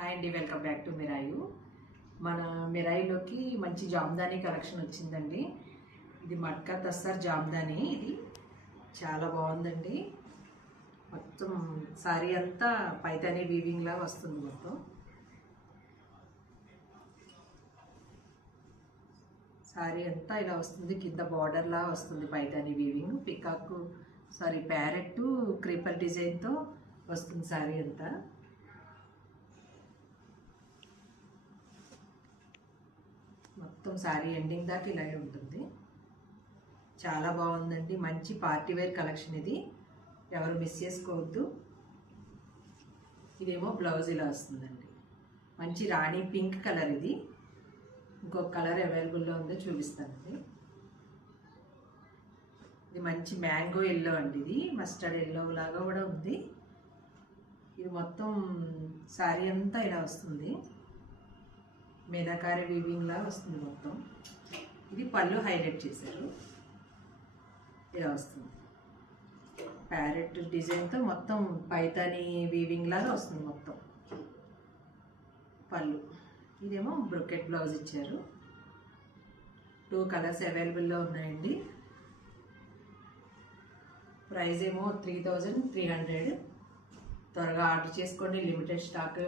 Hi అండి, welcome back to మిరాయు. మన మిరాయిలోకి మంచి జామ్దానీ కలెక్షన్ వచ్చిందండి. ఇది మట్కా తస్సర్ జామ్దానీ. ఇది చాలా బాగుందండి. మొత్తం సారీ అంతా పైతానీ వీవింగ్ లా వస్తుంది. మొత్తం సారీ అంతా ఇలా వస్తుంది. కింద బార్డర్ లా వస్తుంది. Paithani weaving peacock parrot creeper డిజైన్తో వస్తుంది సారీ అంతా. మొత్తం శారీ ఎండింగ్ దాకా ఇలాగే ఉంటుంది. చాలా బాగుందండి. మంచి పార్టీ వేర్ కలెక్షన్ ఇది, ఎవరు మిస్ చేసుకోవద్దు. ఇదేమో బ్లౌజ్ ఇలా వస్తుందండి. మంచి రాణి పింక్ కలర్. ఇది ఇంకొక కలర్ అవైలబుల్లో ఉందో చూపిస్తానండి. ఇది మంచి మ్యాంగో ఎల్లో అండి. ఇది మస్టర్డ్ ఎల్లో లాగా కూడా ఉంది. ఇది మొత్తం శారీ అంతా ఇలా వస్తుంది. మీనాకారి వీవింగ్ లా వస్తుంది మొత్తం. ఇది పళ్ళు హైలైట్ చేశారు. ఇలా వస్తుంది ప్యారెట్ డిజైన్తో మొత్తం పైతానీ వీవింగ్ లాగా వస్తుంది మొత్తం పళ్ళు. ఇదేమో బ్రొకెట్ బ్లౌజ్ ఇచ్చారు. 2 కలర్స్ అవైలబుల్లో ఉన్నాయండి. ప్రైస్ ఏమో 3300. త్వరగా ఆర్డర్ చేసుకోండి, లిమిటెడ్ స్టాక్.